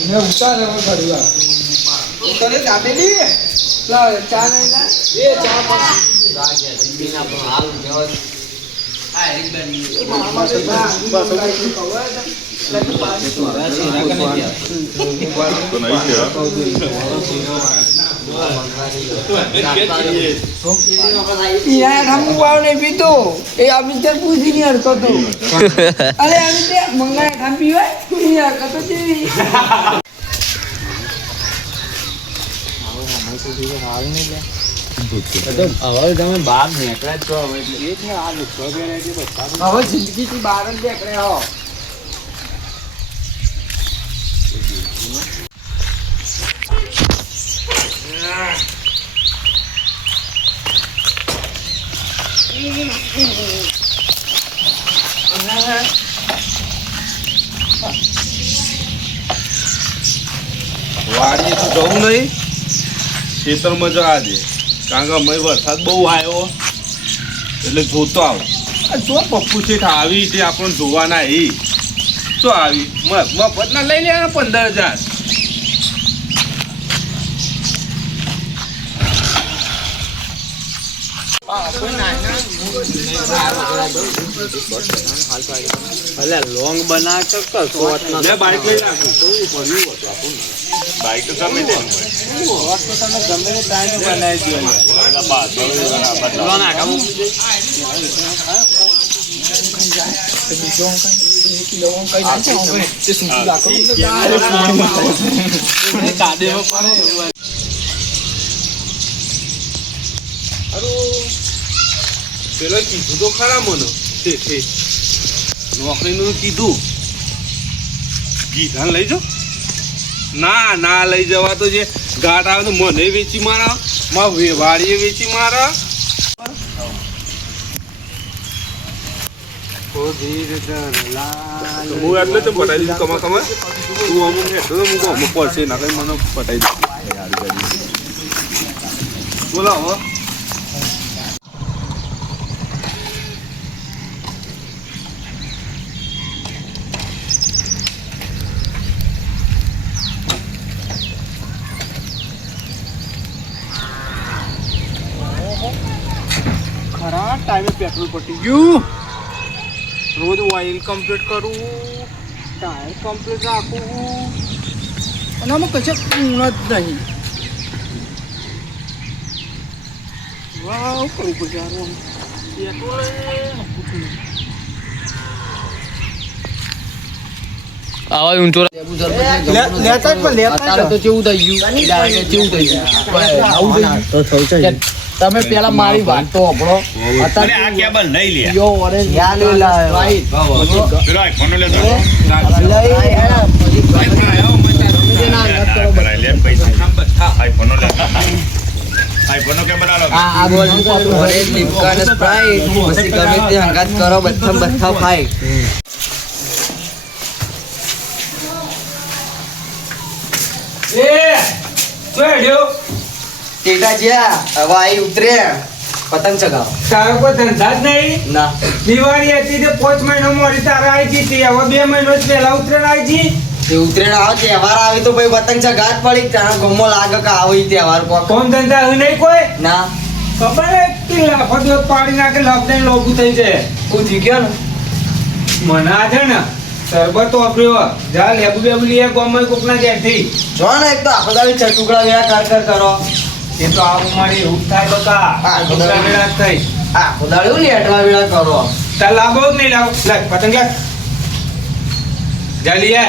એને ઉતારે ઘડીવાર ઉતારે દાબેલી ચા નહીં ના એ ચા પણ હાલ પીતો એ અમિત પૂછી નહીં હરતો તો અરે અમિત મંગાય ખામ પીવાય કતો છે હવે તમે બહાર નીકળ્યા છો હવે એ છે આ લોકો હવે જિંદગી થી બહાર જ નીકળે હો વાડીએ તો જવું નહીં ખેતરમાં જવા દે કારણ કે અમે વરસાદ બહુ આવ્યો એટલે જોતો આવ જો પપ્પુ શેઠ આવી તે આપણને જોવાના એ શું આવી મફત ના લઈ લે 15,000 લોંગ બના બાઈક લઈ રાખું બાઈક તો તમે ગમે ટાઈમ બનાવી પેલો કીધું તો ખરા મને નોકરીનું કીધું ગીધાને લઈ જાઓ ના લઈ જવા તો જે ઘાટ આવે તો મને વેચી મારા વાડીએ વેચી મારા હું એટલે તો પટાઈ દીધું કમા તું અમુક હેઠો તો મૂકો અમુક પડશે ના કઈ મને પટાઈ દીધું બોલાવો ટાઈમે પેટ્રોલ પટી ગયું રોજ ઓઇલ કમ્પ્લીટ કરું ટાયર કમ્પ્લીટ રાખું અને આમાં કશા પૂર્ણ જ નહીં વાવ કરવું પડશે પેટ્રોલ આવા ઊંચો લેતા તો કેવું થઈ ગયું તમે પેલા મારી વાત તો સાંભળો અત્યારે આ કેબલ નહીં લે યો ઓરેન્જ યા લે રાઈટ પેલો આઈફોન લે તો આઈફોન લે આઈફોન કે બનાલો આ બોલ ઓરેન્જ લિપકાન સ્પ્રાઇટ પછી ગમે તે હંગાત કરો બધા ફાઈ એ જોડ્યો ટેટા જ્યા હવે આઈ ઉતરે પતંગ ચગાવ તારો કોઈ ધંધા જ નહીં ના દિવાળી હતી તે 5 મહિનો મોડી તારા આવી હતી હવે 2 મહિનો જ પહેલા ઉતરેણ આવી હતી તે ઉતરેણ આવે તહેવાર આવી તો ભાઈ પતંગ ચગાત પડી ત્યાં ગમો લાગે કે આવી તહેવાર કોમ ધંધા આવ્યું નહીં કોઈ ના ખબર હે કે લાખો દિવસ પાડી નાખે લોકડાઉન લોગુ થઈ જાય કોઈ થઈ ગયો ને મને આ છે ને શરબત વાપર્યો જા લેબુ બેબુ લઈએ ગોમમાં કોકના ઘેરથી જો ને એક તો આખો દાડી ટુકડા વેળા કર કરો એ તો આ મારી રૂપ થાય બકા ટુકડા વેળા થઈ આખો દાડી લેટવા વેળા કરો તાર લાવો જ નહીં લાવો લે પતંગ લે જા લઈએ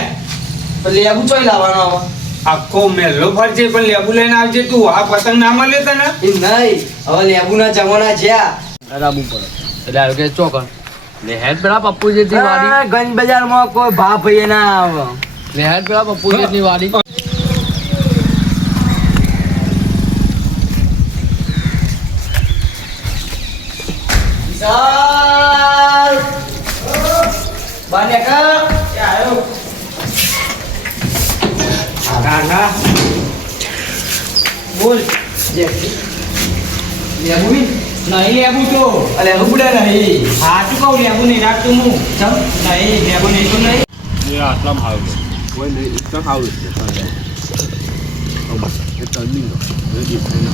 લેબુ ચોઈ લાવવાનો હવે આખો મેલો ફરજે પણ લેબુ લઈને આવજે તું આ પતંગ ના મળે તને એ નહીં હવે લેબુના જમાના જ્યાં રાબુ પડે એટલે આવ્યો કે ચોકન લે હેડ પેલા પપ્પુજી ની વાડી ગંજ બજારમાં કોઈ ભા ભાઈ ના આવે લે હેડ પેલા પપ્પુજી ની વાડી ચાલ બાને કા આયો કાકા બોલ જેકી લેબુ નહીં લેબુ તો અલે હુબડે નહીં હા તું કહું લેબુ નહીં રાખતું હું ચમ નહીં લેબુ નહીં તો નહીં એ આટલામાં આવ્યો કોઈ નહીં એકદમ સારું છે એ ટર્નિંગ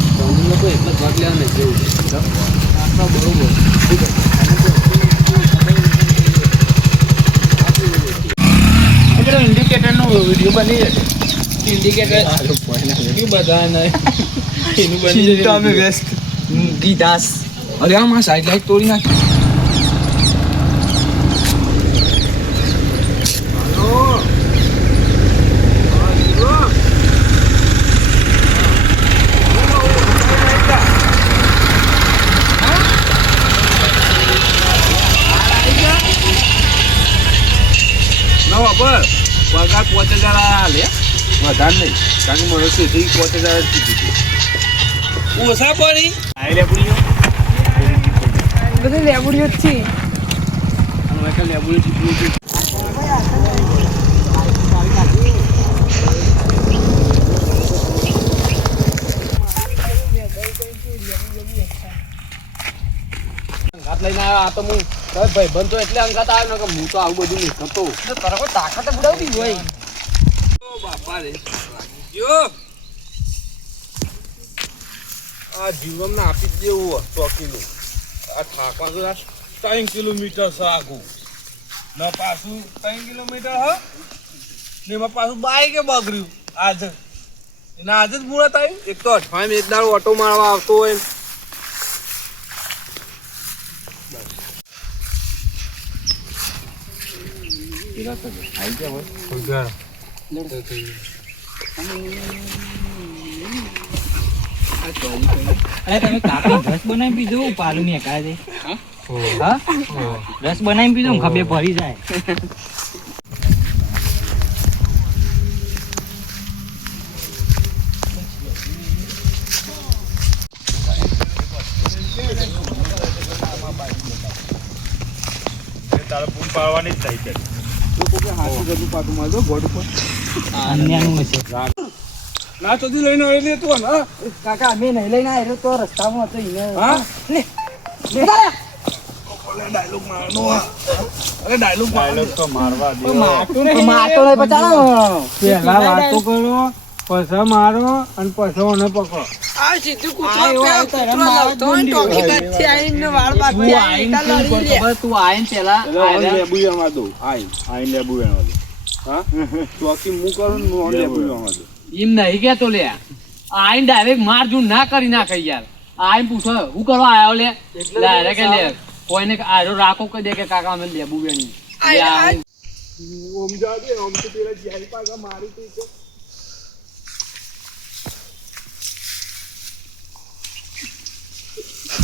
ટર્નિંગ તો એટલા ભાગ લેવા ને જેવું આટલા બરોબર ઇન્ડિકેટરનો વિડીયો બની જશે ઇન્ડિકેટર બધા એનું બની અમે વ્યસ્ત ગીદાસ અરે આમાં સાઈડ લાઈટ તોડી નાખી ના બસ પગાર 5000 લે વધારે નહીં કારણ કે મને સીધી 5000 કીધું ઓછા પડી આઈ લે પૂરી બધું લેબુડીઓ જ છે અમે કે લેબુરી જીતવું અંગાત લઈને આવ્યો આ તો હું ભાઈ બંધ તો એટલે અંગાત આવ્યો ને કે હું તો આવું બધું નહીં કરતો તારા કોઈ તાકાત બુડાવતી હોય બાપા રે યો આ જીવન ના આપી જ દેવું 100 કિલો આ થાકવા તો 3 કિલોમીટર છે આગું ના પાછું 3 કિલોમીટર હ ને એમાં પાછું બાઈકે બગડ્યું આજ એના આજ જ મુહૂર્ત આવ્યું એક તો અઠવાડિયે એક દાડો ઓટો મારવા આવતો હોય અરે તમે કાકા રસ બનાવી પીધો પાલું ને કાજે હા રસ બનાવી પીધો ખબે ભરી જાય તારે પૂમ પાડવાની જ નહીં અન્યાનું છે ના ચોથી લઈને આવેલી તું ને કાકા અમે નહીં લઈને આવ્યો તો રસ્તામાં હતો એને હા લે ડાયલોગ મારનો અરે ડાયલોગ તો મારવા દે મારતો નહીં બચાવો પહેલા વાતો કરો પછી મારો અને પછી મને પકડો આ સીધું કૂતરો લાવતો હોય ટોકી કચ્ચી આઈને વાળ બાકી આઈટા લડી લે તું આઈન પેલા લેબુ એમાં દો આઈ લેબુ એમાં દો હા ચોકી મુ કરું ને લેબુ એમાં દો એમ નહીં કેતો લે આઈને ડાયરેક્ટ માર જૂન ના કરી નાખે યાર આઈને પૂછો હું કરવા આવ્યો લે ડાયરેક્ટ કે લે કોઈને આરો રાખો કહી દે કે કાકા અમે લેબુ બેની ઓમ જા દે ઓમ તો પેલા જાઈ પાગા મારી તો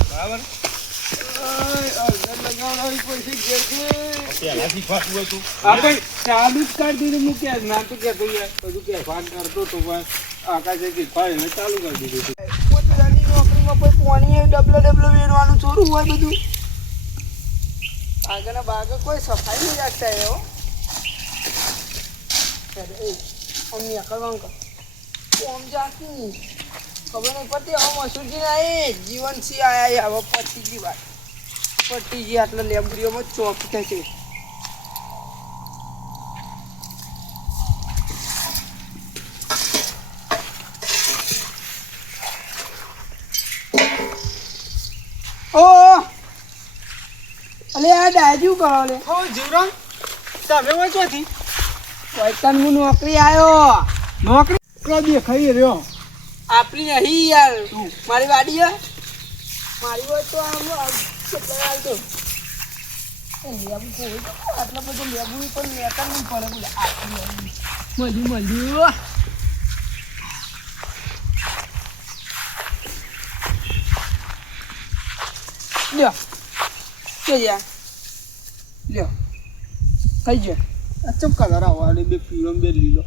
બરાબર પેલા શીખવાતું હોય તું આપણે ચાલુ જ કરી દીધું મૂક્યા ના તો કે બધું કે ફાન કરતો તો આકાશે કે ફાઈને ચાલુ કરી દીધું નોકરીમાં કોઈ પાણી ડબલ વેરવાનું ચોરું હોય બધું આગળ બાગ કોઈ સફાઈ નહીં રાખતા એવો અમને કરવાનું આમ જાતી ખબર નહીં પડતી હવે મસૂરજી ના એ જીવન સી આયા હવે પતીજી વાત પતીજી આટલા લેબરીઓમાં ચોક થશે ઓ અલે આ ડાજુ કરો લે ઓ જીવરામ તમે વાંચોથી વૈતન હું નોકરી આવ્યો નોકરી કરો દેખાઈ રહ્યો આપણી નહીં યાર મારી વાડી હે મારી હોય તો આમ કેટલા આવતો લેબુ કોઈ તો આટલા બધું લેબુ પણ લેતા નહીં પડે બોલે મળ્યું લ્યો કે જા લ્યો થઈ ગયો ચમ કલર આવવા બે પીળો બે લીલો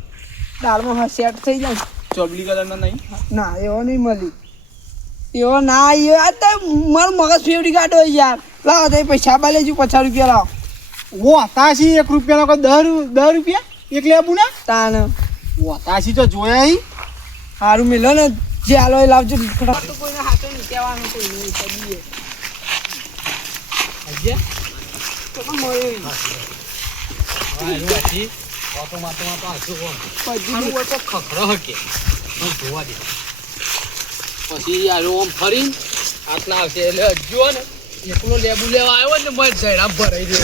દાળમાં હા સેટ થઈ જાય ચોબલી કલર ના નહીં ના એવો નહીં મળી એવો ના આવ્યો આ તો મારું મગજ ફેવડી કાઢો યાર લાવો તો પૈસા બા લેજો 50 રૂપિયા લાવો તાસી 1 રૂપિયાનો કોઈ 10 રૂપિયા એક લેબુ ને તાન તાસી તો જોયા હી સારું મેલો ને જે હાલો એ લાવજો કોઈને હાથે નહીં કહેવાનું તો નહીં કરીએ તો મળ્યું વાતો હાચું કોણ પછી આનું હોય તો ખખરો હકે મને જોવા દે પછી આરો આમ ફરીને આટલા આવશે એટલે હજુ ને એકલો લેબુ લેવા આવ્યો ને મને જયરા ભરાઈ દે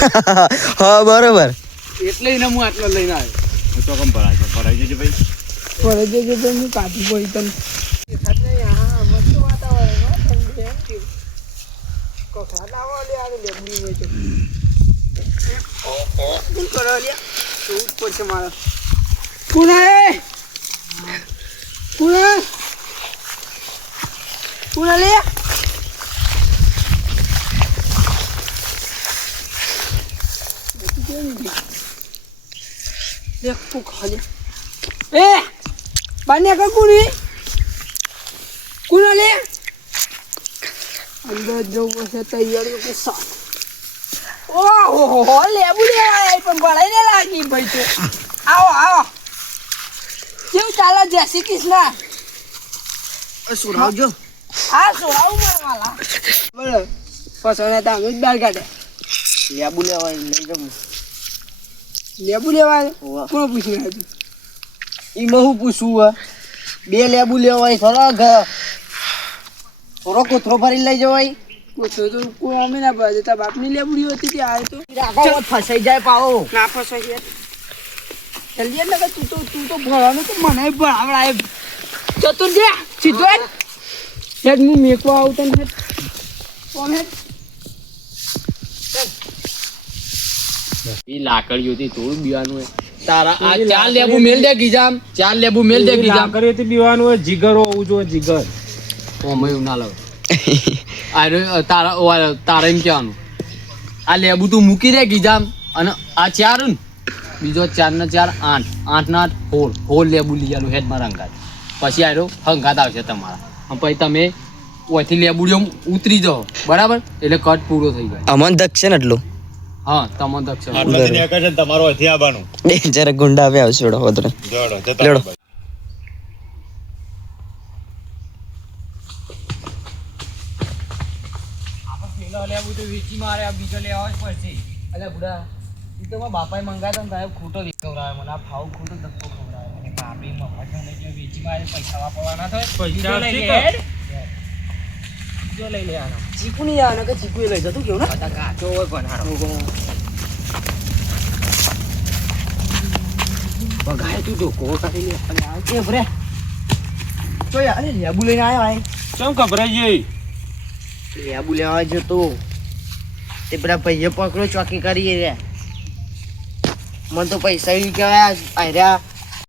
હા બરોબર એટલે એને હું આટલો લઈને આવ્યો તો કેમ ભરાઈ જજે ભાઈ ફરે જજે તો હું કાઢી પડી તને દેખાત નહીં. હા મસ્ત વાતાવરણ હો, ઠંડી એમ થયું. કખરા લાવો લે આ લેબડી હોય છે. શું કરો લ્યા? જોવું જ પડશે મારે. કોણ હે? કોણ? કોણ લે? દેખ તું ખાલી એ બાને કા કુણી કુણા લે અંદર જો બસે તૈયાર કે સા ઓહો લેબુ લે આય પણ બળાઈ ને લાગી ભાઈ તો આવો કેવું ચાલે જય શ્રી કૃષ્ણ સુરાવજો હા સુરાવ મારવાલા બોલો પસંદ હતા અમે જ બાર કાઢે લેબુ લેવા લઈ જમું લેબુ લેવા કોણ પૂછ્યું હતું ઈમાં હું પૂછું બે લેબુ લેવાય થોડો કોથરો ભરી લઈ જવાય પૂછો તો કોઈ અમે ના પાડે તાર બાપની લેબુડી હતી તે આવે તો રાખો ફસાઈ જાય પાવો ના ફસાઈ યાર જલ્દી એટલે કે તું તો ભરાનો તો મને ભરાવડાય ચતુર દે સીધો હેડ હું મેકવા આવું તને હેડ કોણ હેડ ઈ લાકડીઓથી થોડું બીવાનું હોય તારા આ ચાર લેબુ મેલ દે ગીજામ ચાર લેબુ મેલ દે ગીજામ લાકડીથી પીવાનું હોય જીગર હોવું જોઈએ જીગર ઓ મય ના લાવ આ તારા એમ કહેવાનું આ લેબુ તું મૂકી દે ગીજામ અને આ ચાર ને બીજો 4 ને 4 8 ને 8 હોલ લેબુ લઈ આલું હેડ મારા હંગાત પછી આરો હંગાત આવશે તમારા અને પછી તમે ઓયથી લેબુડીઓ ઉતરી જાઓ બરાબર એટલે કટ પૂરો થઈ જાય અમન દક્ષ ને એટલું હા તમે દક્ષ તમારો અહીંથી આવવાનું ડેન્જર ગુંડા આવે આવશે જોડો વધરે લેડો લેબુ તો વેચી મારે આ બીજો લેવા જ પડશે અલ્યા બુડા ઈ તો મારા બાપાએ મંગાવ્યો ને તારે ખોટો વિકવરાયો મને આ ભાવ ખોટો ધક્કો ખવડાવ્યો મને બાપડી મફત ને જે વેચી મારે પૈસા વાપરવાના થાય પૈસા બીજો લઈ લે આનો ચીકુ નહીં આવે કે ચીકુ લઈ જતું કેવું ને બધા કાચો હોય પણ હારો બગાય તું તો કો કાઢી લે અને આ એ ભરે તો યાર અરે લેબુ લઈને આવ્યો આય ચમ ખબરાઈ જઈ લેબુ લેવા જતો તે પેલા પૈયે પકડો ચોકી કરી રે મને તો પૈસા કહેવાય આર્યા